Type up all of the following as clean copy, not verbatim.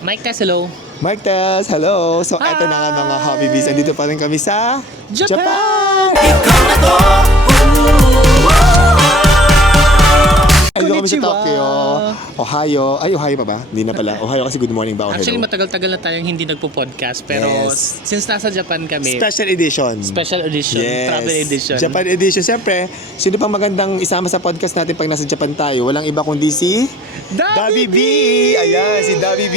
Mike Tess, hello. Mike Tess, hello! So, eto na nga mga Hobby Bees. Andito pa rin kami sa Japan! Andito kami sa Konnichiwa. Tokyo, Ohio. Ay, Ohio pa ba? Hindi na pala. Ohio kasi good morning ba? Actually, Hello. matagal-tagal na tayong hindi nagpo-podcast. Pero Yes. since nasa Japan kami, Special edition. special edition, Yes. travel edition. Japan edition. Siyempre, sino pang magandang isama sa podcast natin pag nasa Japan tayo? Walang iba kundi si Dabi B! Ayan, si Dabi B!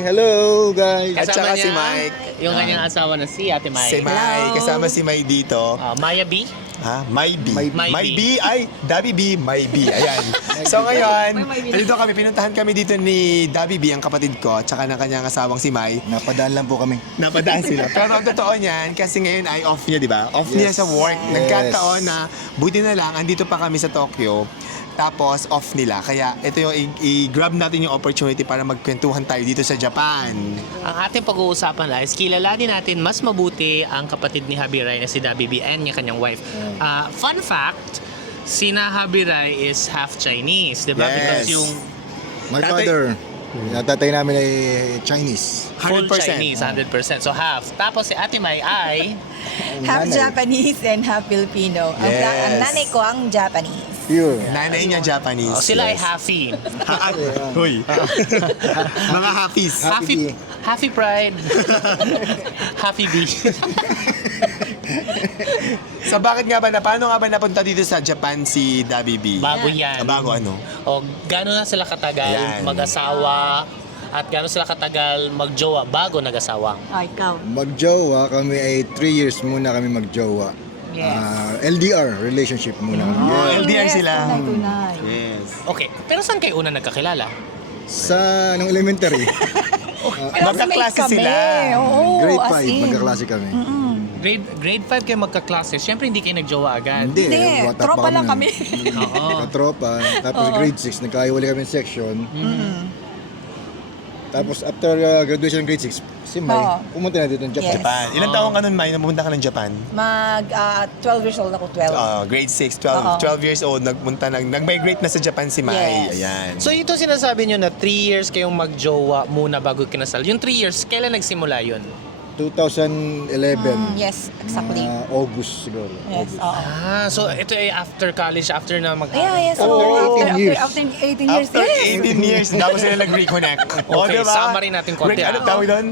Hello guys. At Kasama saka si niya, Mike. Yung kanyang asawa na si Ate Mai. Si Mai. Kasama si Mai dito. Maya B. Ha? May B. May May B. B. Ay, Dabi B, May B. Ayan. So ngayon, dito kami, pinuntahan kami dito ni Dabi B, ang kapatid ko, at saka ng kanyang asawang si Mai. Napadaan lang po kami. Napadaan sila. Pero ang totoo niyan, kasi ngayon ay off niya, di ba? Off niya sa work. Nagkataon na, buti na lang, andito pa kami sa Tokyo. Tapos, off nila. Kaya, ito yung i-grab natin yung opportunity para magkwentuhan tayo dito sa Japan. Ang ating pag-uusapan guys, kilalanin natin mas mabuti ang kapatid ni Habiray na si Dabi B and yung kanyang wife. Fun fact, si Habiray is half Chinese, di ba? Yes. Because yung My Tatay- father, tatay namin ay Chinese. full 100%. Chinese, 100%. So half. Tapos si Ate Mai ay Half Nanay. Japanese and half Filipino. Yes. Ang nanay ko ang Japanese. Pure. Nanay niya Japanese. sila ay Yes. halfy. Hoy. Mga happies. Happy Pride. Happy B. So bakit nga ba paano nga ba napunta dito sa Japan si Dabi B? Bago yan. Bago ano? O gano'n na sila katagal Ayan. mag-asawa at gano'n sila katagal magjowa bago nag-asawa. Ay, ikaw. Magjowa kami ay 3 years muna kami magjowa. Yes. LDR, relationship muna kami. Oh, LDR sila. Tunay. Yes. Okay, pero saan kayo una nagkakilala? Sa nung elementary, Magkaklase sila. Oo, grade as 5, in. magkaklase kami. Grade 5 kayo magkaklase. Siyempre hindi kayo nagjowa agad. Hindi, Hindi, bata pa tropa lang kami. Oo. Katropa. Tapos grade 6, nagkahiwalay kami ng section. Tapos after graduation ng grade 6, si Mai, Oo. pumunta na dito ng Japan. Yes. Japan. Ilang taong ka nun, May? Napunta ka ng Japan? 12 years old ako, 12. Grade 6, Oo. 12 years old, nag-migrate na sa Japan si Mai. Yes. Ayan. So ito sinasabi nyo na 3 years kayong magjowa muna bago kinasal. Yung 3 years, kailan nagsimula yun? 2011. Yes, exactly. August siguro. Yes, oo. So ito ay after college, after na mag Yeah, yes. After 18 years. After 18 years. After Yes. 18 years, dapat sila nag-reconnect. Okay, summary natin konti, Ano ah. tawag doon?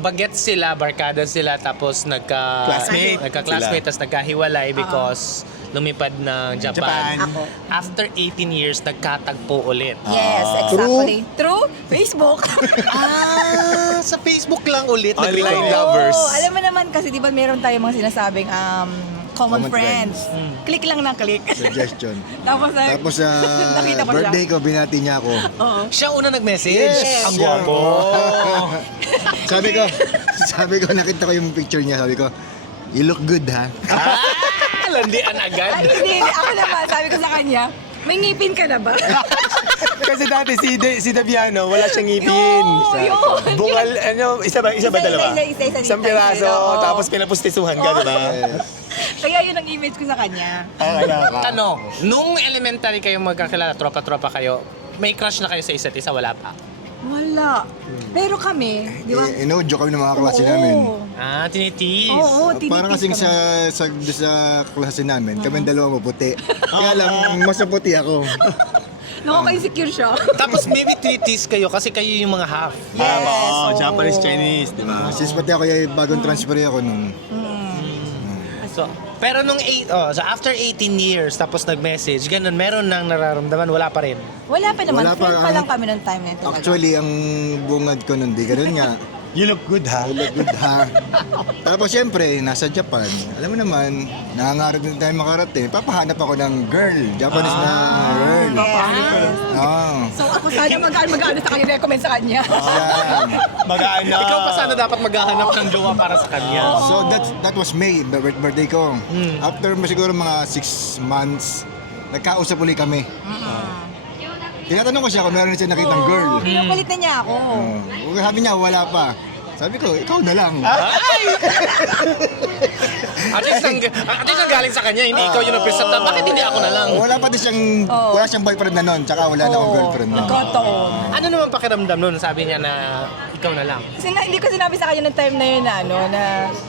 Bagets sila, barkada sila, tapos Classmate nagka-classmate, sila. tapos nagkahiwalay because lumipad ng Japan. Ako. After 18 years, nagkatagpo ulit. Yes, exactly. Through Facebook. Sa Facebook lang ulit. Online nag-reconnect. lovers. Oo, alam mo naman kasi di ba meron tayong mga sinasabing common Common friends. Click lang ng click. Suggestion. Tapos, Tapos nakita ko siya. birthday ko, binati niya ako. Siya una nag-message. Yes. Ang gwapo. Sabi ko, nakita ko yung picture niya. Sabi ko, you look good ha. Landian agad. Ay, hindi. Ako naman, sabi ko sa kanya, may ngipin ka na ba? Kasi dati si Daviano, wala siyang ngipin. Yun. Bungal, isa ba dalawa? Isa. Isang piraso, Oo. tapos pinapustisuhan ka, di ba? Kaya yun ang image ko sa kanya. Okay na ka. Tanong, nung elementary kayo magkakilala, tropa-tropa kayo, may crush na kayo sa isa't isa, wala pa? Wala. Pero kami, di ba? Inodyo kami ng mga klase namin. Tinitiis. Oo, tinitis Parang kasing kami. sa klase namin, kami dalawa maputi. Kaya lang, mas maputi ako. Nakaka-insecure siya. Tapos maybe tinitis kayo kasi kayo yung mga half. Yes. Oo, oo. Japanese, Chinese, di ba? Since pati ako yung bagong transfer ako nung So, pero nung so after 18 years, tapos nag-message, ganun, meron nang nararamdaman, wala pa rin. Wala pa naman. Wala pa, Friend pa lang kami nung time na ito. actually, ang bungad ko nun, di ganun nga. You look good, ha? I look good ha. Tapos syempre, nasa Japan. Alam mo naman, nangangarap din tayo makarating. Papahanap ako ng girl. Japanese na girl. Yes. Oo. So ako sana mag-ano sa kanya, recommend sa kanya. Yan. Mag-aano. Ikaw pa sana dapat maghahanap ng jowa para sa kanya. So that was May, the birthday ko. After siguro mga 6 months, nagkausap ulit kami. Tinatanong ko siya kung meron siya nakitang girl. Pinapalit na niya ako. Sabi niya, wala pa. Sabi ko, ikaw na lang. At least galing sa kanya, hindi ikaw yung napresenta. Bakit hindi ako na lang? Wala pa din siyang, wala siyang boyfriend na nun, tsaka wala na akong girlfriend na. Nagkataon. Ano naman pakiramdam nun? Sabi niya na ikaw na lang. Kasi hindi ko sinabi sa kanya ng time na yun na na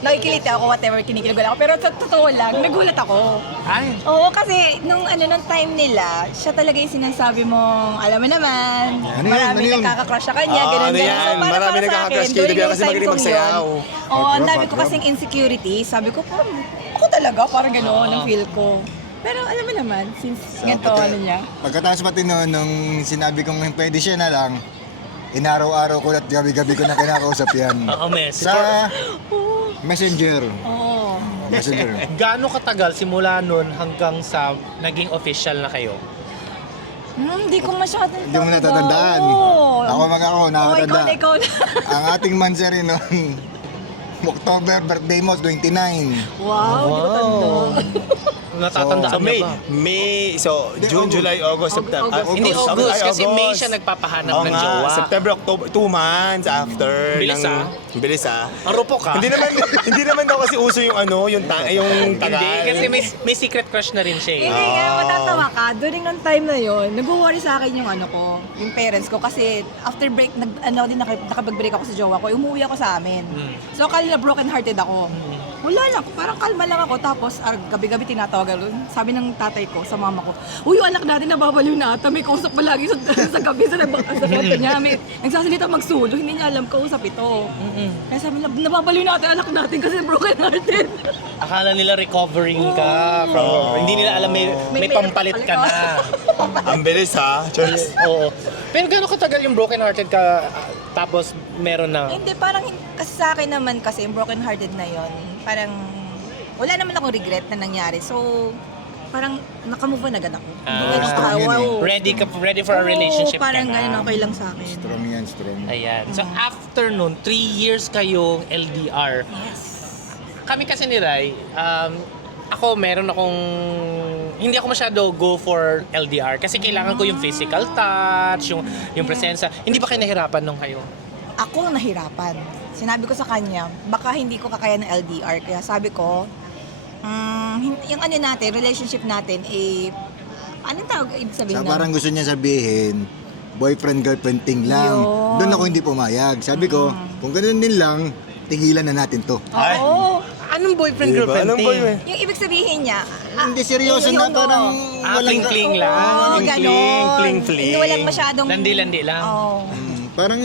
nakikiliti ako, whatever, kinikilig ako. Pero sa totoo lang, nagulat ako. Ay. Oo, kasi nung time nila, siya talaga yung sinasabi mong, alam mo naman, Ano yun? marami Ano yun? nagkaka-crush sa kanya, Ah, ganun, ano ganun. yan? So, Marami para sa nagkaka-crush akin, kayo, during kaya yung kasi time magaling kong magsayaw. yun, oo, ang dami ko kasing insecurity. Sabi ko, parang ako talaga, parang gano'n ang feel ko. Pero alam mo naman, since ganito, ano niya. Pagkatapos pati noon, nung sinabi kong pwede siya na lang, inaraw-araw ko at gabi-gabi ko na kinakausap yan. Oo, Messi. Sa Messenger. Oo. Messenger. Gaano katagal simula nun hanggang sa naging official na kayo? Hindi ko masyadong Hindi mo natatandaan. Oo. Ako Oh, nakakatanda. ikaw na. Ang ating mansari noon, October, birthday mo, 29. Wow, hindi ko tanda. Natatandaan So May, niya ba? June, August. July, August, September. Hindi August, kasi May siya nagpapahanap Oo ng nga, jowa. September, October, 2 months after. Bilis, ah. Bilis ah. Ang rupo ka? Hindi naman daw kasi uso yung yung tagal. Hindi, kasi may secret crush na rin siya eh. Hindi nga, matatawa ka. During nung time na yon, nag-worry sa akin yung yung parents ko. Kasi after break, nakapag-break ako sa jowa ko, umuwi ako sa amin. So, akala broken hearted ako. Wala lang, parang kalma lang ako. Tapos, gabi-gabi tinatawag ako. Sabi ng tatay ko sa mama ko, uy, yung anak natin nababaliw na ata. May kausap pa lagi sa gabi sa kwarto niya. Nagsasalita magsulo, hindi niya alam kausap ito. Kaya sabi nila, nababaliw na ata anak natin kasi broken hearted. Akala nila recovering ka from... Hindi nila alam may pampalit ka na. Ang bilis ha. Cheers. Oo. Pero gano'ng katagal yung broken hearted ka tapos meron na... Hindi, parang kasi sa akin naman kasi yung broken hearted na yon, parang wala naman akong regret na nangyari. So, parang nakamove on agad ako. Hindi nga strong yun eh. Ready for a relationship Oo, parang ka na. ganun, okay lang sa akin. Strong yan, strong. Ayan. So after nun, 3 years kayong LDR. Yes. Kami kasi ni Rai, ako meron akong... Hindi ako masyado go for LDR kasi kailangan ko yung physical touch, yung presensya. Hindi ba kayo nahirapan nung kayo? Ako nahirapan. Sinabi ko sa kanya, baka hindi ko kakaya ng LDR. Kaya sabi ko, yung natin, relationship natin, anong tawag ibig sabihin So, parang gusto niya sabihin, boyfriend-girlfriend thing lang. Yun. Doon ako hindi pumayag. Sabi ko, kung ganun din lang, tigilan na natin to. Ay. Oo. Anong boyfriend-girlfriend Anong thing? boy? Yung ibig sabihin niya, Hindi seryoso na parang Fling-fling lang. Oo, ganon. fling. Hindi walang masyadong... Landi-landi lang. Oo. parang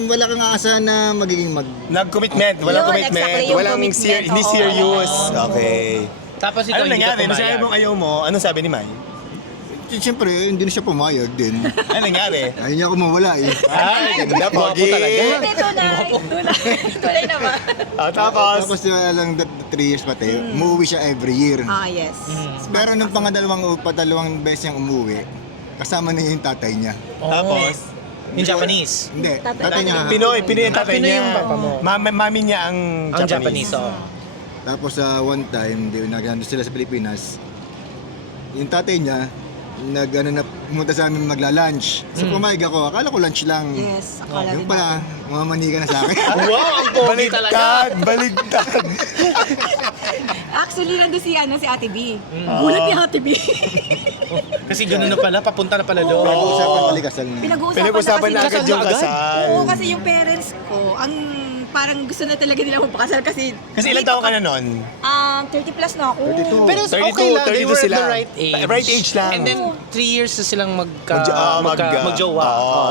wala kang aasahan na magiging Nag-commitment. Walang Yun, commitment. exactly, yung Walang commitment. hindi Oo. serious. Okay. Tapos ikaw Ano hindi nangyari? ka Nung sinabi pumayag. mong ayaw mo, anong sabi ni Mai? Siyempre, hindi na siya pumayag din. Ano nangyari? Ayaw niya ako mawala eh. Ay, ganda, Guwapo pogi. talaga. Hindi, tunay naman. Tapos, Tapos lang 3 years pati, umuwi siya every year. Yes. Pero nung pangalawang beses niyang umuwi, kasama niya yung tatay niya. tapos, Yung Japanese. Hindi, Tatay tatay niya. Pinoy yung tatay Pinoy niya. yung papa mo. Mami niya ang Ang Japanese. Japanese, oo. Tapos one time, nagano sila sa Pilipinas, yung tatay niya, pumunta sa amin magla-lunch. So pumayag ako, akala ko lunch lang. Yes, akala Yung din pala, mamani ka na sa akin. Wow, ang pogi talaga. Baligtad. Actually, nandun si Ate B. Gulat ni Ate B. Kasi gano'n na pala, papunta na pala doon. Pag-uusapan palikasal na. Pinag-usapan na agad yung kasal. Oo, kasi yung parents ko, parang gusto na talaga nila magpakasal kasi... Kasi ilang taon ka na nun? 30 plus na ako. 32. Pero 32, okay lang, they 32 were at sila. the right age. Right age lang. And then 3 years na silang Oo. magjowa.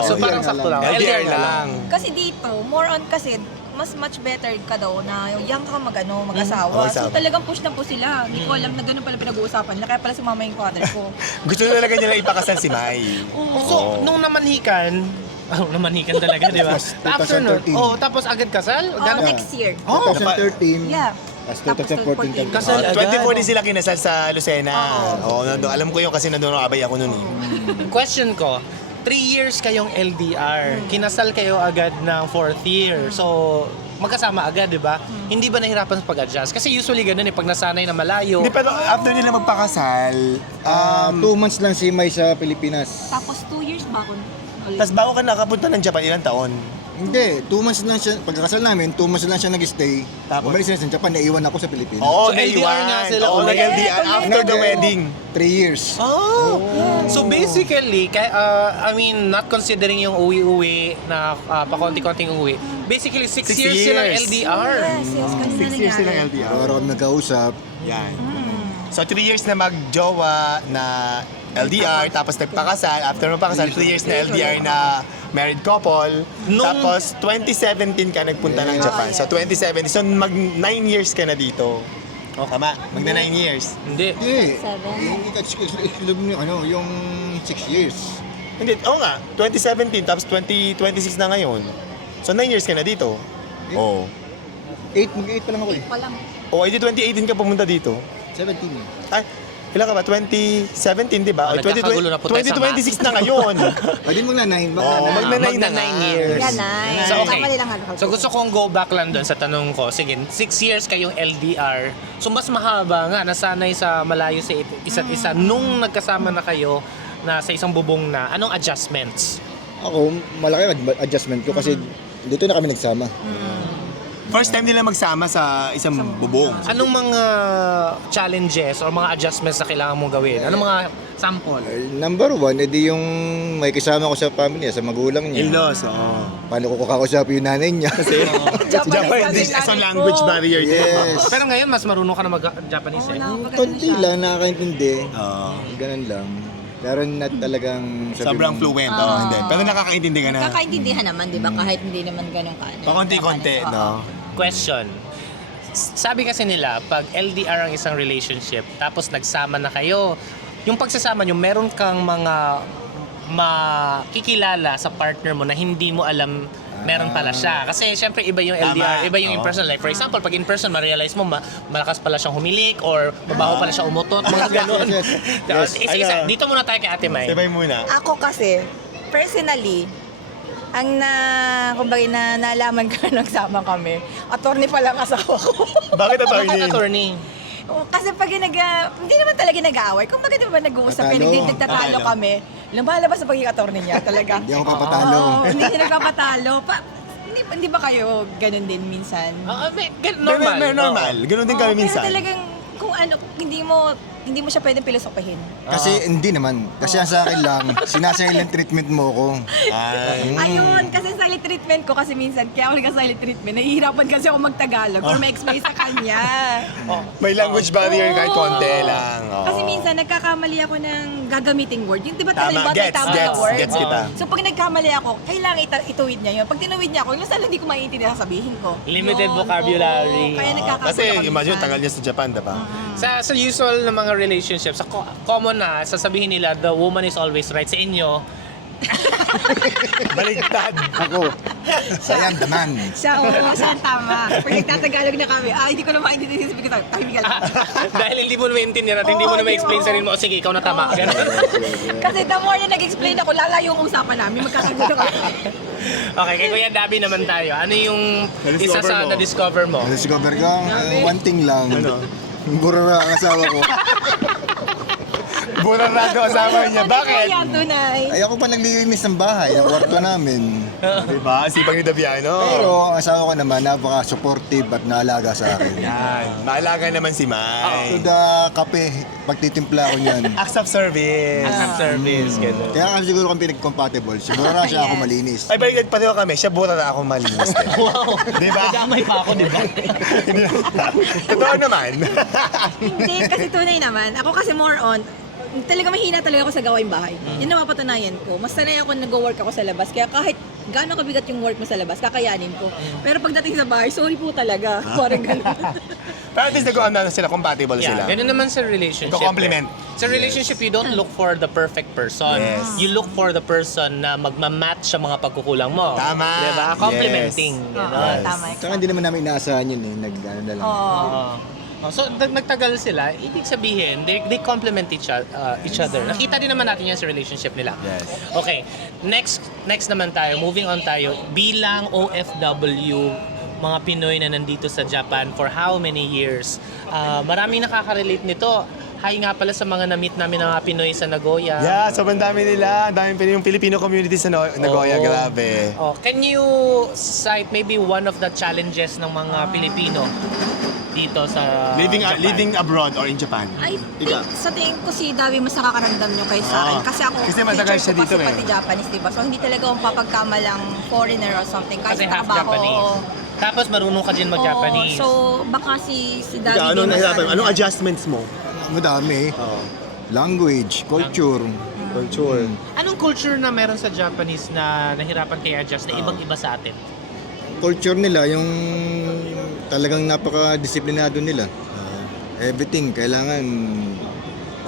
So LDR parang na sakto lang. lang. LDR na lang. Kasi dito, more on kasi, mas much better ka daw na yung young ka mag-asawa. mag-asawa. So talagang push na po sila. Hindi ko alam na ganun pala pinag-uusapan nila. Kaya pala si mama yung father ko. Gusto na talaga nila ipakasal si Mai. So, nung namanhikan talaga, di ba? Tapos, After nun, 2013. tapos agad kasal? Next year. 2013, Yeah. tapos 2014 Kasal agad. 2014 sila kinasal sa Lucena. Oo, alam ko yun kasi nandun abay ako nun eh. Question ko, 3 years kayong LDR, kinasal kayo agad ng 4th year. So, magkasama agad, di ba? Hindi ba nahirapan sa pag-adjust? Kasi usually ganun eh, pag nasanay na malayo. Hindi, pero after nila magpakasal, 2 months lang si Mai sa Pilipinas. Tapos 2 years ba ako? tas bago ka nakapunta ng Japan, ilang taon? Hindi, 2 months lang siya, pagkakasal namin, 2 months lang siya nag-stay. Tapos? Umalis na sa Japan, naiwan ako sa Pilipinas. Oo, So, LDR nga sila Oo, ulit. nag-LDR after the wedding. 3 years. Oh! So basically, I mean, not considering yung uwi-uwi na pakonti-konting uwi, basically 6 6 years silang years. LDR. Yes, ganun na 6 years nangyari. silang LDR. Araw-araw kami nagkausap. Yan. So 3 years na mag-jowa na LDR, tapos nagpakasal. After magpakasal, 3 years na LDR na married couple. Tapos 2017 ka nagpunta ng Japan. So 2017, so mag 9 years ka na dito. Tama, magna 9 years. Hindi. Hindi. 7. Yung 6 years. Hindi, oo nga, 2017, tapos 2026 na ngayon. So 9 years ka na dito. Oo. 8, mag-8 pa lang ako eh. Walang. Oh, edi 2018 ka pumunta dito. 17. Ay, ilan ka ba? 2017, di ba? Oh, nagkakagulo na po tayo sa 2026 na ngayon. Pwede mo na 9. Oo, Mag magna 9 Magna na nga. 9 years. Yan, nice. So, okay. Tama nilang So gusto kong go back lang doon sa tanong ko. Sige, 6 years kayong LDR. So mas mahaba nga, nasanay sa malayo sa isa't isa. Nung nagkasama na kayo na sa isang bubong na, anong adjustments? Ako, malaki ang adjustment ko kasi dito na kami nagsama. First time nila magsama sa isang bubong. Anong mga challenges or mga adjustments na kailangan mong gawin? Anong mga sample? Number 1, edi yung may kasama ko sa family, sa magulang niya. In-laws, oo. Paano ko kakausap yung nanay niya? Japanese as a language barrier. Yes. Pero ngayon, mas marunong ka na mag-Japanese eh. Konti lang, nakakaintindi. Oo. Ganun lang. Pero not talagang Sobrang fluent, hindi. Pero nakakaintindi ka na. Kakaintindihan naman, di ba? Kahit hindi naman ganun ka. Pakunti-kunti, no? Question. Sabi kasi nila, pag LDR ang isang relationship, tapos nagsama na kayo, yung pagsasama nyo, meron kang mga makikilala sa partner mo na hindi mo alam meron pala siya. Kasi syempre iba yung LDR, Tama. iba yung in-person life. For example, pag in-person, ma-realize mo malakas pala siyang humilik or mabaho pala siya umutot, mga ganun. Yes. Isa-isa. Dito muna tayo kay Ate May. Sabay muna. Ako kasi, personally, ang kumbaga nalaman ko nung nagsama kami, attorney pala ang asawa ko. Bakit attorney? Bakit attorney? Kasi pag hindi naman talaga nag-aaway. Kung bakit ba nag-uusap Tatalo. kami, nagtatalo Tatalo. kami, lumalabas sa pagiging attorney niya talaga. Hindi ako papatalo. Oo, hindi siya nagpapatalo. Hindi ba kayo ganun din minsan? Normal. Normal. Ganun din kami Oo, minsan. Pero talagang kung hindi mo siya pwedeng pilosopahin. Kasi hindi naman. Kasi ang sa akin lang, sinasilent treatment mo ko. Ay. Ayun, kasi silent treatment ko kasi minsan, kaya ako nagka-silent treatment, nahihirapan kasi ako mag-Tagalog or ma-explain sa kanya. May language barrier kahit Oo. konti lang. Oo. Kasi minsan nagkakamali ako ng gagamiting word. Yung di ba Tama, halimbawa gets, tama na gets, word? gets kita. So pag nagkamali ako, kailangan ituwid niya yun. Pag tinuwid niya ako, yung sala hindi ko maiintindihan sasabihin ko. Limited Yun, vocabulary. oo. Kaya nagkakagulo Kasi kami imagine, minsan. tagal niya sa Japan, diba? Sa usual na mga relationships, sa common na, sasabihin nila, the woman is always right. Sa inyo, Baligtad. Ako, sayang daman. Siya, oo, siya ang tama. Pag nagtatagalog na kami, hindi ko na maintindihan sabi ko, tahimik ka lang. dahil hindi mo na maintindihan at hindi mo na Oo, ma-explain oo. sarili mo, o sige, ikaw na tama. Ganun. Kasi the more na nag-explain ako, lalayo yung usapan namin, magkakagulo kami. Okay, kay Kuya Dabi naman tayo. Ano yung isa Na-discover sa mo? na-discover mo? Discover ko, one thing lang. Burara ang asawa ko. Burarado asawa niya. Bakit? Yan, tunay. Ay ako pa naglilinis ng bahay, ng kwarto namin. Diba? Sipag ni Daviano. Pero ang asawa ko naman, napaka-supportive at naalaga sa akin. Yan. Maalaga naman si Mai. To the kape, pagtitimpla ko niyan. Acts of service. Acts of service, gano'n. Kaya kasi siguro kami pinag-compatible. Siguro na siya ako Yes. malinis. Ay, baliktad pareho kami. Siya burara ako malinis. Wow! Diba? Nadamay pa ako, di ba? Totoo naman. Hindi, kasi tunay naman. Ako kasi more on, talaga mahina talaga ako sa gawaing bahay. Yan ang mapatunayan ko. Mas sanay ako nag-work ako sa labas. Kaya kahit gaano kabigat yung work mo sa labas, kakayanin ko. Pero pagdating sa bahay, sorry po talaga. Parang gano'n. Pero at least nag-on na sila, compatible Yeah, sila. ganun naman sa relationship. Iko-compliment. Sa relationship, you don't look for the perfect person. Yes. You look for the person na magmamatch sa mga pagkukulang mo. Tama. Diba? Complimenting. Oo, Ganon. tama. Saka hindi naman namin inaasahan yun eh. Nag-ano na lang. Oo. So, nagtagal sila, ibig sabihin, they complement each other. Nakita din naman natin yan sa relationship nila. Yes. Okay, next naman tayo, moving on tayo. Bilang OFW, mga Pinoy na nandito sa Japan for how many years? Maraming nakaka-relate nito. hi nga pala sa mga na-meet namin ng mga Pinoy sa Nagoya. Yeah, sobrang dami nila. Ang dami yung Filipino community sa Nagoya, Oo. grabe. Oh, can you cite maybe one of the challenges ng mga Pilipino dito sa Japan? Living abroad or in Japan. I think, sa tingin ko si Dawi mas nakakaramdam nyo kayo sa akin. Oo. Kasi ako, Kasi matagal teacher siya ko dito kasi eh. pati Japanese, diba? So, hindi talaga akong papagkamalang foreigner or something. Kahit Kasi sa half trabaho, Japanese. oo. Tapos marunong ka din mag-Japanese. Oo, so, baka si Dawi Ikaw, din mas Anong adjustments mo? Madami. Language, culture. Culture. Anong culture na meron sa Japanese na nahirapan kayo adjust na ibang-iba sa atin? Culture nila, yung talagang napaka-disiplinado nila. Everything, kailangan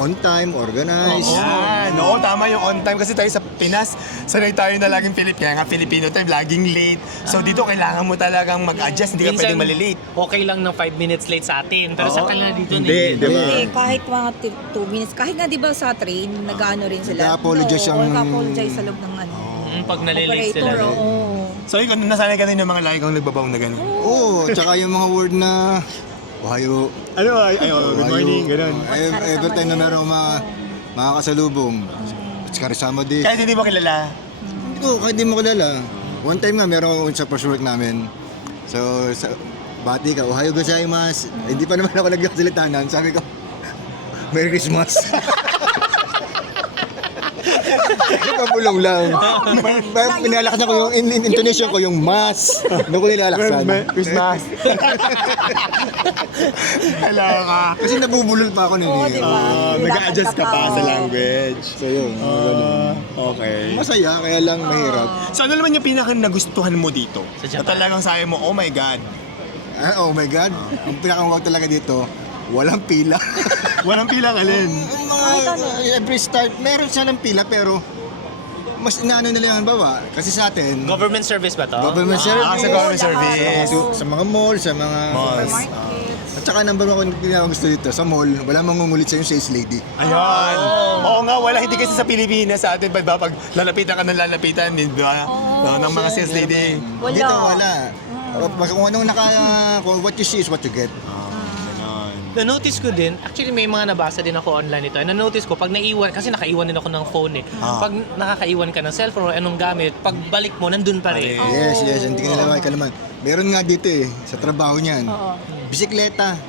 on time, organized. Yan. Oo, tama yung on time. Kasi tayo sa Pinas, sanay tayo na laging kaya nga Filipino time, laging late. So dito kailangan mo talagang mag-adjust, hindi ka Minsan, pwedeng malilate. okay lang ng 5 minutes late sa atin. Pero sa kanila dito Hindi, di ba? Hindi, kahit mga 2 minutes. Kahit nga, di ba sa train, nag-ano rin sila. Nag-apologize Oo, ang- nag-apologize sa loob ng ano. Pag nalilate Operator, sila. oo. So yun, nasanay ka rin yung mga lagi kang nagbabaw na gano'n. Oo, tsaka yung mga word na Ohayo. Ano, good morning, gano'n. Every time na meron mga kasalubong. Karisama din. Kahit hindi mo kilala. Hindi ko, kahit di mo kilala. One time nga, meron ako sa first work namin. So, bati ka, Ohayo gozaimasu. Hindi pa naman ako nagkasalita nun. Sabi ko, Merry Christmas. Pabulong lang. Pinalakas ko yung intonation ko, yung mas. Doon ko nilalaksan. Christmas. Hello ka. Kasi nabubulol pa ako nun Oo, eh. di ba? Nag-a-adjust ka pa sa Oo. language. So yun, ganun. Okay. Masaya, kaya lang mahirap. So ano naman yung pinaka nagustuhan mo dito? Sa Na Japan. talagang sabi mo, oh my God. Oh my God, ang pinakawag talaga dito, walang pila. Walang pilang alin. Yung mga every start, meron silang pila pero mas inaano nila yung bawa. Kasi sa atin, Government service ba to? government service. sa government service. Sa mga mall, sa mga... Malls. Markets. At saka number one ko pinaka gusto dito, sa mall, wala mangungulit sa yung sales lady. Ayun. Oo nga, wala. Hindi kasi sa Pilipinas sa atin. Ba't ba pag lalapitan ka ng lalapitan, di ba? No, ng mga sales lady. Wala. Dito wala. Kung anong what you see is what you get. Na-notice ko din, actually may mga nabasa din ako online ito. Na-notice ko, pag naiwan, kasi nakaiwan din ako ng phone eh. Pag nakakaiwan ka ng cellphone o anong gamit, pag balik mo, nandun pa rin. Yes, hindi ka nila makikalaman. Meron nga dito eh, sa trabaho niyan. Oo. Bisikleta.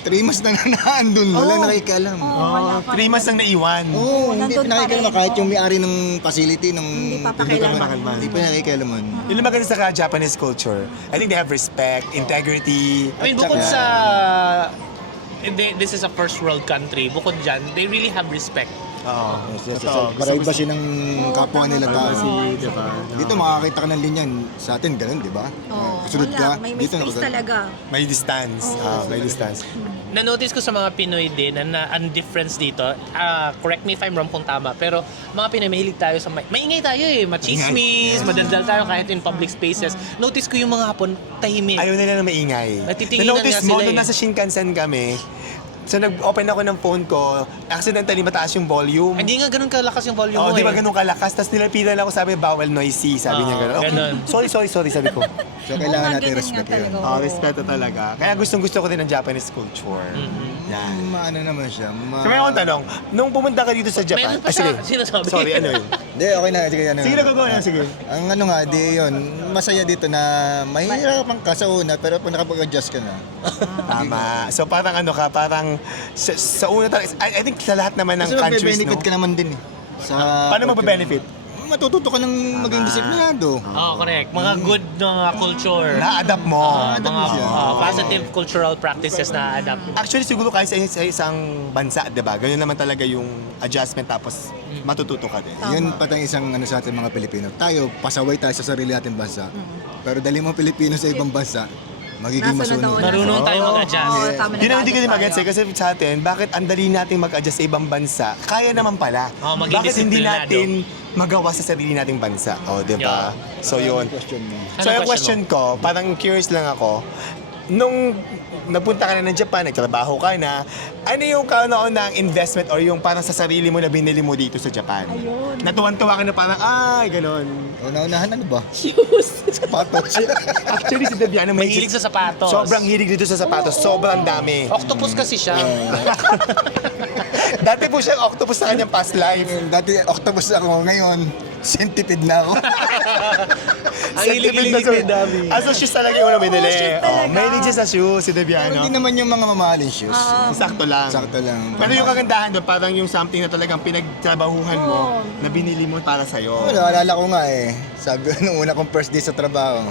3 months na naandun, wala nakikialam. Wala pa 3 months nang naiwan. Oo, hindi nandun pa pa nakikialaman. rin. Kahit yung may-ari ng facility, Hindi pa pakialaman. Hindi pa nakikialaman. Yun ang maganda sa Japanese culture. I think they have respect, integrity. I mean, bukod sa... This is a first world country. Bukod dyan, they really have respect. Oo. Privacy ng kapwa nila tao. Privacy, di ba? Dito makakita ka ng linyan. Sa atin, ganun, di ba? Oo, Sunod wala. ka, May dito space nakagano. talaga. May distance. May distance. Na-notice ko sa mga Pinoy din na ang difference dito, correct me if I'm wrong kung tama, pero mga Pinoy, mahilig tayo sa... Maingay tayo eh, machismis, madaldal tayo kahit in public spaces. Notice ko yung mga Hapon, tahimik. Ayaw nila na maingay. Natitinginan Na-notice nga mo, sila nung eh. nasa Shinkansen kami, so nag-open ako ng phone ko, accidentally mataas yung volume. Hindi nga ganun kalakas yung volume Oo, mo di ba eh. ganun kalakas? Tapos nilapitan ako, sabi, bawal noisy. Sabi niya Oo, gano'n. ganun. Sorry, sabi ko. So, kailangan Oo, natin ganun respect nga yun. talaga. Respeto talaga. Kaya gustong-gusto ko din ang Japanese culture. Yan. Maano naman siya. So, may akong tanong, nung pumunta ka dito sa Japan, Meron pa siya sinasabi. Sorry, ano yun? Hindi, okay na. Sige, ano. Sige, nagagawa na, sige. Ang ano nga, di yun, masaya dito na mahirapan ka sa una, pero pag nakapag-adjust ka na. Tama. So parang ano ka, parang sa una talaga, I think sa lahat naman ng Kasi countries, magbe-benefit no? ka naman din eh. Paano magbe-benefit? Matututo ka ng maging disiplinado. Oo, correct. Mga good na culture. Na-adapt mo. Mga positive cultural practices na adapt. Actually, siguro kahit sa isang bansa, di ba? Ganyan naman talaga yung adjustment tapos matututo ka din. Yun patang isang ano sa ating mga Pilipino. Tayo, pasaway tayo sa sarili nating bansa. Pero dali mo Pilipino sa ibang bansa, magiging Nasa masunod. Marunong tayo mag-adjust. Oo, tama na Yun ang hindi ko din tayo. mag-gets eh, kasi sa atin, bakit ang dali nating mag-adjust sa ibang bansa? Kaya naman pala. Oo, maging Bakit hindi disiplinado. natin magawa sa sarili nating bansa? O, di ba? So, yun. Question mo. So, Anong yung question ko, parang curious lang ako, nung napunta ka na ng Japan, nagtrabaho ka na, ano yung kauna-unang investment or yung parang sa sarili mo na binili mo dito sa Japan? Ayun. Natuwan-tuwa ka na parang, ay, ganon. Una-unahan ano ba? Shoes. Sapatos. Actually, si Debiano Mahilig sa sapatos. Sobrang hilig dito sa sapatos. Sobrang dami. Octopus kasi siya. Dati po siyang octopus sa kanyang past life. Dati octopus ako, ngayon centipede na ako. Ang hilig-hilig ni Kuya Dabi. So shoes talaga yung una binili. shoes talaga. Mahilig siya sa shoes, si Pero Debiano. hindi naman yung mga mamahaling shoes. Sakto lang. Sakto lang. Pero yung kagandahan doon, parang yung something na talagang pinagtrabahuhan mo, na binili mo para sa'yo. Wala, alala ko nga eh. Sabi ko, nung una kong first day sa trabaho,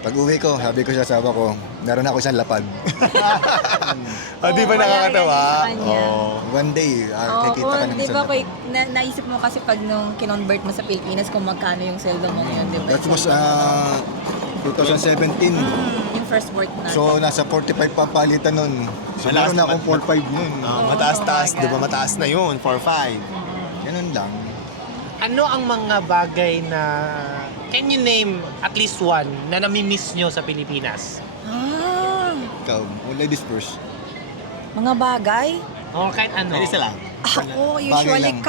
pag uwi ko, sabi ko sa asawa ko, meron ako isang lapad. Di ba nakakatawa? sa kanya. One day, nakikita ka ng di isang ba, lapad. naisip mo kasi pag nung kinonvert mo sa Pilipinas kung magkano yung sweldo mo ngayon, di ba? That was 2017. Yung first work na. So, nasa 45 pa palitan nun. So, Malakas meron na akong 4-5 nun. Mataas-taas, di ba? Mataas na yun, 4-5. Ganun lang. Ano ang mga bagay na, can you name at least one na nami-miss nyo sa Pilipinas? Ikaw, ladies first. Mga bagay? O kahit ano? Ay, isa lang. Ako, usually, lang.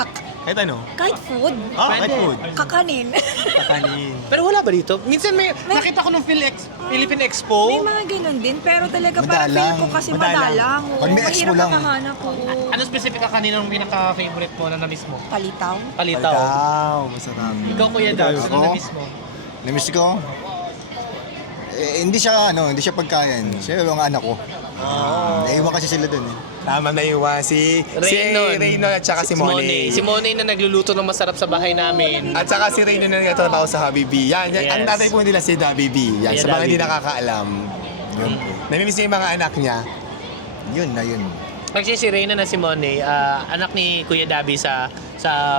Kahit ano? kahit food, Kahit Pwede. food. kakanin. Kakanin. Pero wala ba dito? Minsan nakita ko nung Philippine Expo. May mga ganun din, pero talaga parang feel ko kasi Madalang. madalang. Oo, Pag may expo mahirap lang. makahanap ko. Ano specific ka kaninang pinaka-favorite mo na na-miss mo? Palitaw. Palitaw. Masarap. Ikaw, Kuya Dabs, ano Ako? na-miss mo? Namiss ko? Hindi siya pagkain. Siya yung anak ko. Naiwan kasi sila dun eh. Tama na iwan. Si Reynon at saka si Monay. Si Monay na nagluluto ng masarap sa bahay namin. At saka si Reynon na nagtatrabaho sa Habibi. Yan, Yes. ang tatay po nila si Habibi. Yan, Kuya sa mga hindi Habibi. nakakaalam. Yun po. Namimiss niya yung mga anak niya. Yun na yun. Actually, si Reyna na si Monay, anak ni Kuya Dabi sa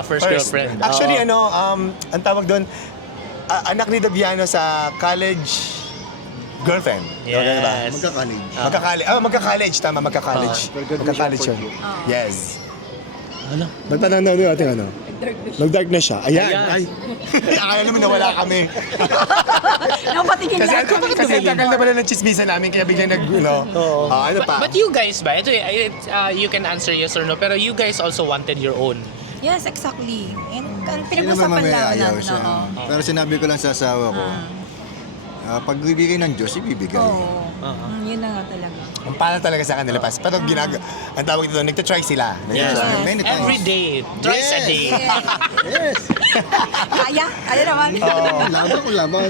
first girlfriend. Actually, Oo. ang tawag doon, anak ni Dabiano sa college girlfriend. Yes. Magka-college. Magka-college, tama, magka-college. Magka-college yun. Yes. Ano? Magpananaw nyo natin ano? Nag-dark na siya. Ayan. Ayan. Ay. Akala naman nawala kami. Napatingin Kasi lang kami. kasi ang tagal na pala ng chismisa namin, kaya biglang Oo. ano pa? But you guys ba? Ito, you can answer yes or no, pero you guys also wanted your own. Yes, exactly. And Sino pinag-usapan naman may lang ayaw natin. siya. Pero sinabi ko lang sa asawa ko, pag ibigay ng Diyos, ibibigay. Oo. Yun na nga talaga. Ang pala talaga sa kanila, pas. Pero ang tawag dito, nagtatry sila. Yes. Many times. Every day, twice a Yes. day. Yes. Kaya naman. Laban ko laban.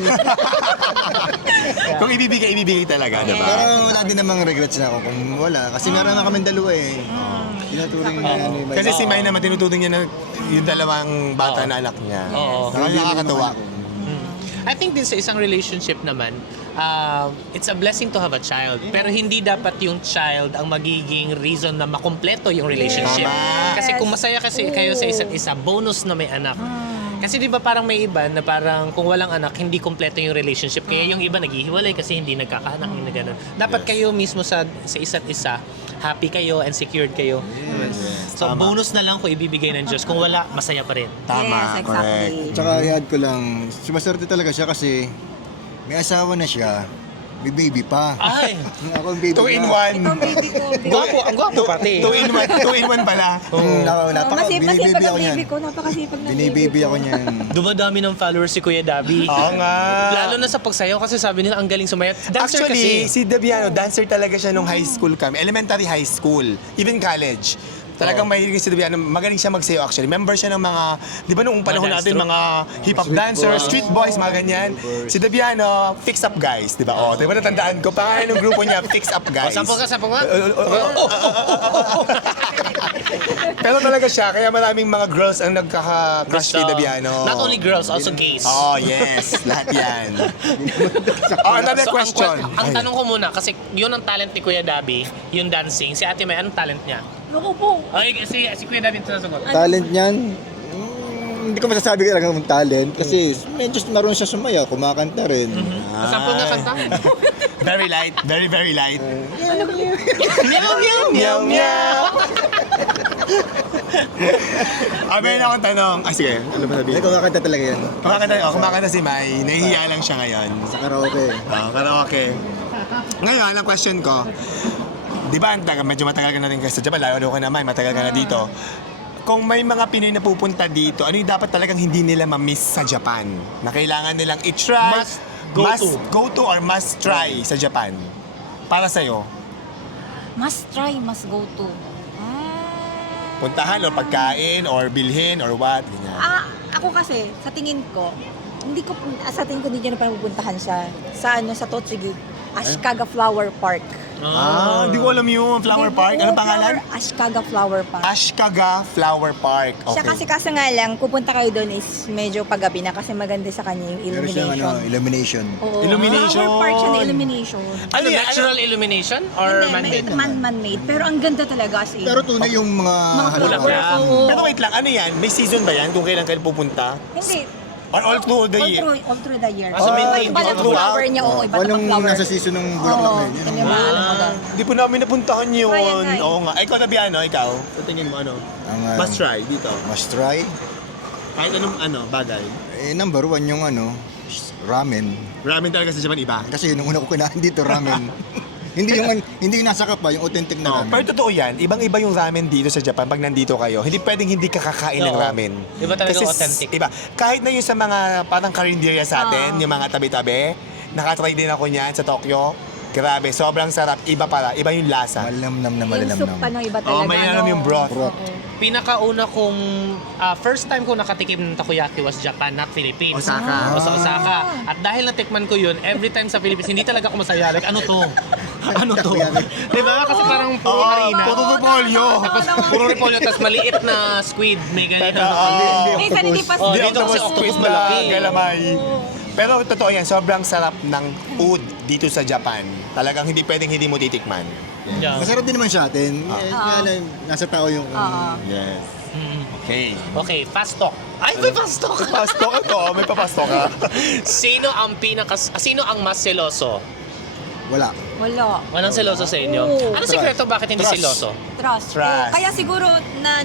Kung ibibigay talaga, diba? Pero wala din namang regrets na ako kung wala. Kasi meron na kami dalawa eh. Tinuturing na ano yung Kasi si May naman, tinuturing niya na yung dalawang bata na anak niya. Oo. Nakakatawa. I think din sa isang relationship naman, it's a blessing to have a child. Pero hindi dapat yung child ang magiging reason na makumpleto yung relationship. Tama. Kasi kung masaya kasi kayo sa isa't isa, bonus na may anak. Kasi di ba parang may iba na parang kung walang anak, hindi kumpleto yung relationship. Kaya yung iba naghihiwalay kasi hindi nagkakaanak, hindi na ganun. Dapat kayo mismo sa isa't isa, happy kayo and secured kayo. So Tama. bonus na lang kung ibibigay ng Diyos. Kung wala, masaya pa rin. Tama, Yes, exactly. correct. Tsaka i-add ko lang, sumaswerte talaga siya kasi may asawa na siya, may baby pa. Ay! Ako ang baby 2 in na. 1. Ito, baby ko. Gwapo, ang gwapo pati. 2 in 1 pala. Masipag Binibaby ang ako niyan. baby ko. Napakasipag ng baby Binibaby ko. ako niyan. Dumadami ng followers si Kuya Dabi. Oo nga. Lalo na sa pagsayaw kasi sabi nila ang galing sumayat. Dancer Actually, kasi. si Dabiano, dancer talaga siya nung high school kami. Elementary high school. Even college. Talagang mahilig si Dabiano. Magaling siya magsayaw actually. Member siya ng mga, di ba noong panahon Mga natin, dance mga hip-hop dancers, street boys, mga ganyan. Si Dabiano, Fix Up Guys, di ba? Oh, di ba natandaan ko? Pangalan ng grupo niya, Fix Up Guys. Sampo ka. Pero talaga siya, kaya maraming mga girls ang nagkaka-crush kay Dabiano. Not only girls, also gays. Oh, yes. Lahat yan. Oh, another So, question. ang tanong ko muna, kasi yun ang talent ni Kuya Dabi, yung dancing. Si Ate May, anong talent niya? Naku po. Ay, si Kuya Dabi ito nasagot. Talent niyan, hindi ko masasabi talaga ng talent kasi medyo marunong siya sumayaw, kumakanta rin. Sampo nga kanta. Very light. Very, very light. Meow, meow, meow, meow. Meron akong tanong. Sige, ano ba Hindi, sabihin? kumakanta talaga yan. Kumakanta si Mai. Nahihiya lang siya ngayon. Sa karaoke. Karaoke. Ngayon, ang question ko, di ba, medyo matagal ka na rin sa Japan, lalo ka na Mai, matagal ka na dito. Kung may mga Pinoy na pupunta dito, ano yung dapat talagang hindi nila ma-miss sa Japan? Na kailangan nilang i-try, Must go to. or must try sa Japan? Para sa'yo. Must try, must go to. puntahan or pagkain or bilhin or what? Ganyan. Ako kasi, sa tingin ko, sa tingin ko hindi niya na pupuntahan siya sa Tochigi, Ashikaga Flower Park. Hindi ko alam yung Flower Park. Anong pangalan? Ashikaga Flower Park. Ashikaga Flower Park. Okay. Siya kasi nga lang, pupunta kayo doon is medyo paggabi na kasi maganda sa kanya yung Meron siyang illumination. illumination. Oo. Illumination. Flower Park siya na illumination. Ano, natural illumination or man-made? Man-made. Pero ang ganda talaga as in. Pero tunay yung mga Bulaklak. halaman. Oo. Pero wait lang, ano yan? May season ba yan kung kailan kayo pupunta? Hindi. Or all through the year? All through the year. So maintain iba all lang throughout? flower niya. Oo, iba lang Anong flower. nasa season ng bulaklak na yun? Hindi ba alam mo ba? Hindi po namin napuntahan yun. Try yan, Oo nga. Ikaw na Biano, ikaw? Sa tingin mo ano? Ang, Must try dito. Must try. Kahit anong bagay. Number one yung ramen. Ramen talaga sa Japan iba. Kasi yun ang una ko kinain dito, ramen. hindi yung nasa kapa, yung authentic na ramen. Pero totoo yan, ibang-iba yung ramen dito sa Japan pag nandito kayo. Hindi pwedeng hindi ka kakain ng Oo. ramen. Iba talaga Kasi authentic. Iba. Kahit na yung sa mga parang karinderya sa atin, yung mga tabi-tabi, nakatry din ako niyan sa Tokyo. Grabe, sobrang sarap. Iba pala, iba yung lasa. Malamnam na Yung malamnam. soup pa no, iba talaga. Oo, may alam yung broth. Pinakauna kong, first time ko nakatikim ng takoyaki was Japan, not Philippines. Osaka. O sa Osaka. At dahil natikman ko yun, every time sa Philippines, hindi talaga ako masaya. Like, ano to? Ano to? Diba? Kasi parang puro harina. Puro repolyo. Tapos puro repolyo, tapos maliit na squid. May ganyan. Minsan hindi pa Oh, Hindi dito kasi octopus, octopus squid malaki. na galamay. Pero totoo yan, sobrang sarap ng food dito sa Japan. Talagang hindi pwedeng hindi mo titikman. Yeah. Masarap din naman siya atin. Kaya lang, nasa tao yung... Yes. Mm. Okay. Okay, fast talk. Ay, may fast talk. Pasto ka to, may papasto ka. Sino ang mas seloso? Wala. Wala. Walang seloso sa inyo? Oo. Ano sikreto bakit hindi Trust. seloso? Trust. Trust. Oo, kaya siguro na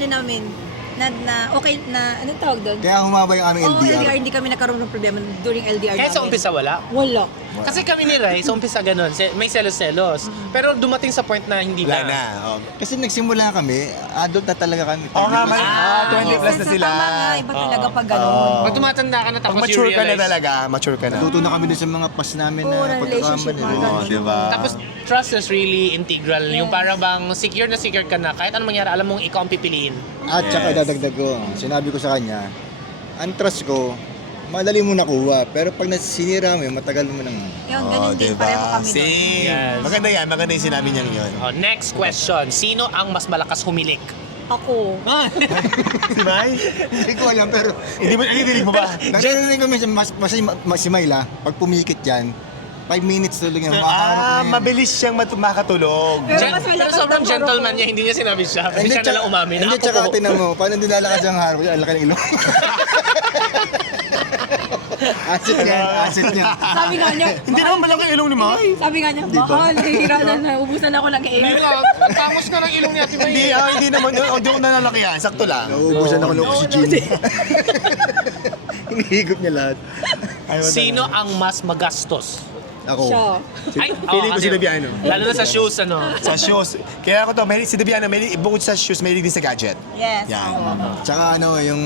okay na, anong tawag doon? Kaya humaba yung aming Oo, LDR. LDR, hindi kami nagkaroon ng problema during LDR Kahit sa namin. umpisa wala? Wala. Kasi kami ni Rai, sa umpisa ganun, may selos-selos. Pero dumating sa point na hindi Wala na. na. Oh. Kasi nagsimula kami, adult na talaga kami. Oo nga, may 20 plus na Minsan sila. Sa tama nga, iba talaga pag gano'n. Pag tumatanda ka na Pag tapos you mature ka na realize. talaga, mature ka na. Natuto na kami dun sa mga pas namin Oo, na relationship, pagkakamali. mga Oo, ganun. diba? Tapos trust is really integral. Yung para bang secure ka na. Kahit anong mangyari, alam mong ikaw ang pipiliin. At saka dadagdag ko, sinabi ko sa kanya, ang trust ko, madali mo nakuha. Pero pag sinira mo yun, matagal mo nang... Yun, ganun din. Pareho kami doon. See? Yes. Maganda yan, maganda yung sinabi niyang yun. Oh, next question. Sino ang mas malakas humilik? Ako. Si Mai? Hindi ko alam, pero... Hindi mo, narinig mo ba? Narinig ko minsan, si Mayla, pag pumikit yan, 5 minutes tulog yan. Mabilis siyang makatulog. Pero mas malakas Pero sobrang ng gentleman ko. niya, hindi niya sinabi siya. Kasi Hindi, siya na lang umamin. Hindi, Ako tsaka po. tinan mo, paano nilalakas ang harap? Ang laki ng ilong. Asset niya. Sabi nga niya, Hindi naman malaki ilong ni Mai. sabi nga niya, mahal, hihira na, naubusan ako ng air. Hindi lang. Tamos na ng ilong niya. Hindi, hindi naman. Hindi ko nalalaki yan. Sakto lang. Nauubusan ako ng oxygen. Hinihigop niya lahat. Sino ang mas magastos? Ako. Siya. Ay, Feeling ko kasi si Dabiano. Lalo na sa shoes, ano. Sa shoes. Kaya ako to, si Dabiano, bukod sa shoes, may din sa gadget. Yes. Yan. Tsaka yung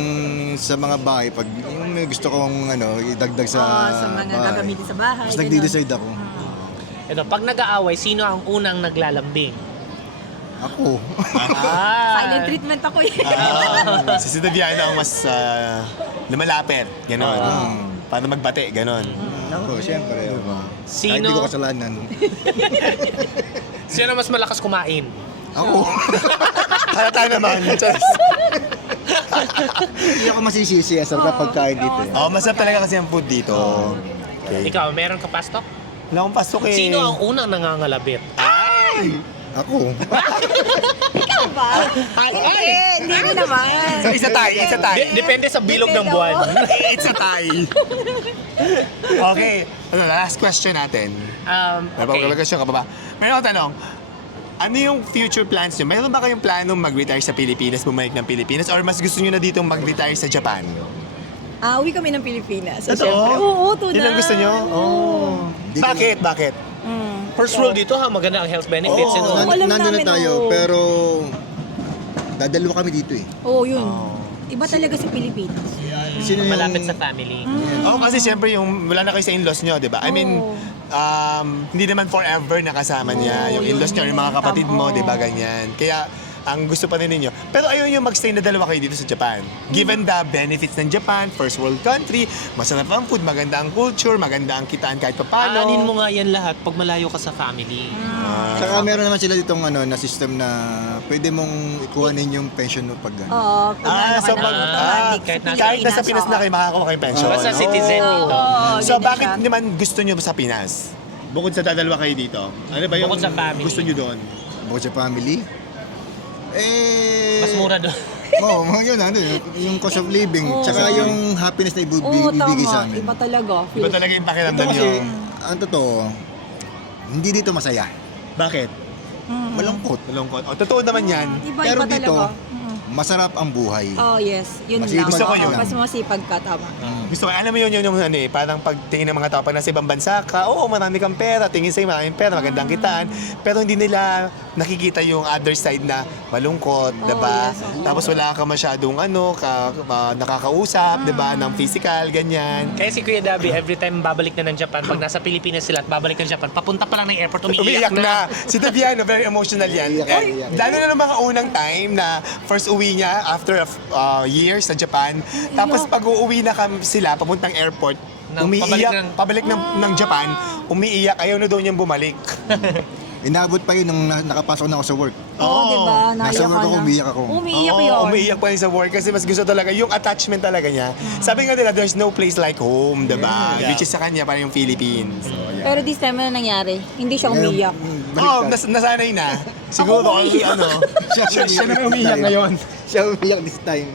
sa mga bahay, pag yung may gusto kong idagdag sa Sa mga bahay, gagamitin sa bahay. mas ganun. nagde-decide ako. Ito, pag nag-aaway, sino ang unang naglalambing? Ako. Silent treatment ako eh. Si Dabiano ang mas lumalapit. Ganon. Para magbate, ganon. Ako, siyempre. Kahit Sino? di ko kasalanan. Sino mas malakas kumain? Ako. Halata naman. Hindi ako masisisi sa pagkain dito. Masarap talaga kasi ang food dito. Okay. Ikaw, meron ka pastok? Wala akong pasok eh. Sino ang unang nangangalabit? Ako. Ikaw ba? Hindi mo naman. Isa tayo. Depende sa bilog ng Depende buwan. It's a tie. Okay. Last question natin. Okay. Question ka pa ba? Meron akong tanong. Ano yung future plans nyo? Mayroon ba kayong planong mag-retire sa Pilipinas, bumalik ng Pilipinas? Or mas gusto nyo na ditong mag-retire sa Japan? Uwi kami ng Pilipinas. So, Totoo? syempre, oo, tunay. Yun ang gusto nyo? Oh. Bakit? First world dito ha, maganda ang health benefits. Oo. Ito. Alam Nandun namin, na tayo, oo. pero dadalawa kami dito eh. Oo, yun. Iba talaga sa Pilipinas. Sino Malapit sa family. Oo, kasi siyempre yung wala na kayo sa in-laws nyo, di ba? I mean, hindi naman forever nakasama niya yung in-laws nyo, yung mga kapatid mo, Tama. di ba, ganyan. Kaya ang gusto pa rin ninyo. Pero ayaw nyo magstay na dalawa kayo dito sa Japan. Given the benefits ng Japan, first world country, masarap ang food, maganda ang culture, maganda ang kitaan kahit paano. Aanin mo nga yan lahat pag malayo ka sa family. Saka meron naman sila ditong na system na pwede mong ikuhanin yung pension mo pag Oo. So kahit nasa Pinas na kayo, makakakuha kayong pension. Basta citizen dito. So bakit naman gusto nyo sa Pinas? Bukod sa dadalawa kayo dito. Ano ba yung Bukod sa family. gusto nyo doon? bukod sa family. Mas mura doon. Oo, yun yung cost of living. Oo. Tsaka yung happiness na Oo, ibibigay sa tama. amin. Iba talaga. Iba talaga yung Ito pakiramdam nyo. kasi, ang totoo, hindi dito masaya. Bakit? Malungkot. Malungkot. O, totoo naman yan. Iba, Pero iba dito, talaga. masarap ang buhay. Oh, yes. Yun Masipag lang. Gusto ko yun. Mas masipag ka, tama. Gusto ko, alam mo yun yung ano eh, parang pagtingin ng mga tao pag nasa ibang bansa ka, oo, marami kang pera, tingin sa'yo maraming pera, magandang kitaan, pero hindi nila nakikita yung other side na malungkot, diba? yes, oo. Tapos wala ka masyadong nakakausap, diba, ng physical, ganyan. Kaya si Kuya Dabi, every time babalik na ng Japan, pag nasa Pilipinas sila at babalik ng Japan, papunta pa lang ng airport, Umiiyak na. Si Daviano, very emotional yan. Iiyak. Lalo na ng mga unang time na first uwi niya after years sa Japan. Tapos pag uuwi na sila, papuntang airport, umiiyak, pabalik ng Japan, umiiyak, ayaw na daw niyang bumalik. Inabot pa yun nung nakapasok na ako sa work. Oo, di ba? Nasa work ako, umiiyak ako. Umiiyak Oo, yun. umiiyak pa rin sa work kasi mas gusto talaga yung attachment talaga niya. Sabi nga nila, there's no place like home, diba? Yeah. Which is sa kanya, parang yung Philippines. Pero this time ano nangyari? Hindi siya umiyak. Oo, nasanay na. Siguro Ako ang umiiyak. siya na umiiyak ngayon. Siya umiiyak this time.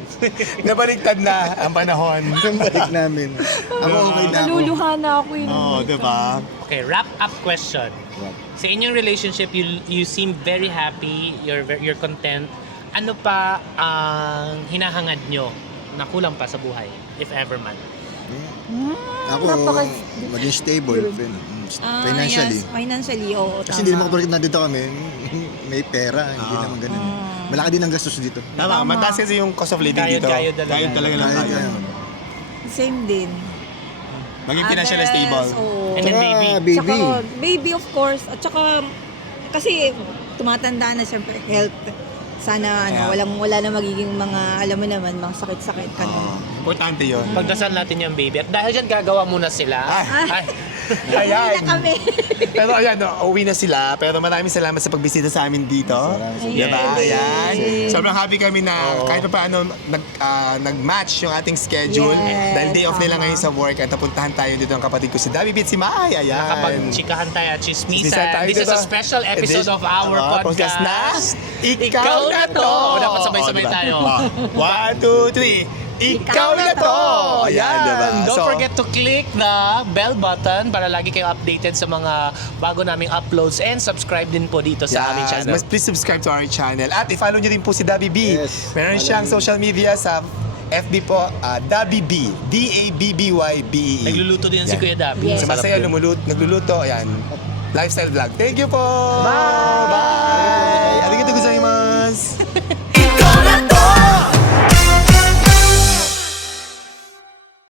Nabaliktad na ang panahon. Yung balik namin. Ako okay na ako. Naluluha na ako yun. Oo, diba? Okay, wrap-up question. Sa inyong relationship, you seem very happy, you're content. Ano pa ang hinahangad nyo na kulang pa sa buhay, if ever man? Ako, maging stable financially. Yes, financially, oo. Kasi hindi naman kapag nandito kami, may pera, hindi naman ganun. Malaki din ang gastos dito. Tama, mataas kasi yung cost of living dito. Kayod talaga. Kayod talaga lang Kaya, tayo. Same din. Maging financially stable. Oo. And then baby. baby. Tsaka, baby of course. At tsaka, kasi tumatanda na siyempre, health. Sana Yeah. wala na magiging mga, alam mo naman, mga sakit-sakit ka na. Importante yun. Pagdasal natin yung baby. At dahil dyan, gagawa muna sila. Ay, Ayan. Uwi na kami. Pero ayan, uwi na sila. Pero maraming salamat sa pagbisita sa amin dito. Diba? Ayan. Sobrang happy kami na kahit pa paano nag-match yung ating schedule. Yes, Dahil day off nila tama. ngayon sa work at napuntahan tayo dito ng kapatid ko si Davi Bit, si Mai. Ayan. nakapag-chikahan tayo at chismisan. Chismisan tayo This is dito. a special episode of our podcast. na Ikaw na To! Dapat sabay-sabay Diba? tayo. 1, 2, 3. Ikaw na To! Ayan, diba? Don't So, forget to click the bell button para lagi kayo updated sa mga bago naming uploads and subscribe din po dito sa aming channel. Please subscribe to our channel. At i-follow nyo din po si Davi B. Yes, Meron follow siyang me. social media sa FB po, Davi B. D-A-B-B-Y-B-E-E. Nagluluto din si Yan. Kuya Dabi. Yes. So, masaya, nagluluto. Ayan. Lifestyle vlog. Thank you po! Bye! Bye!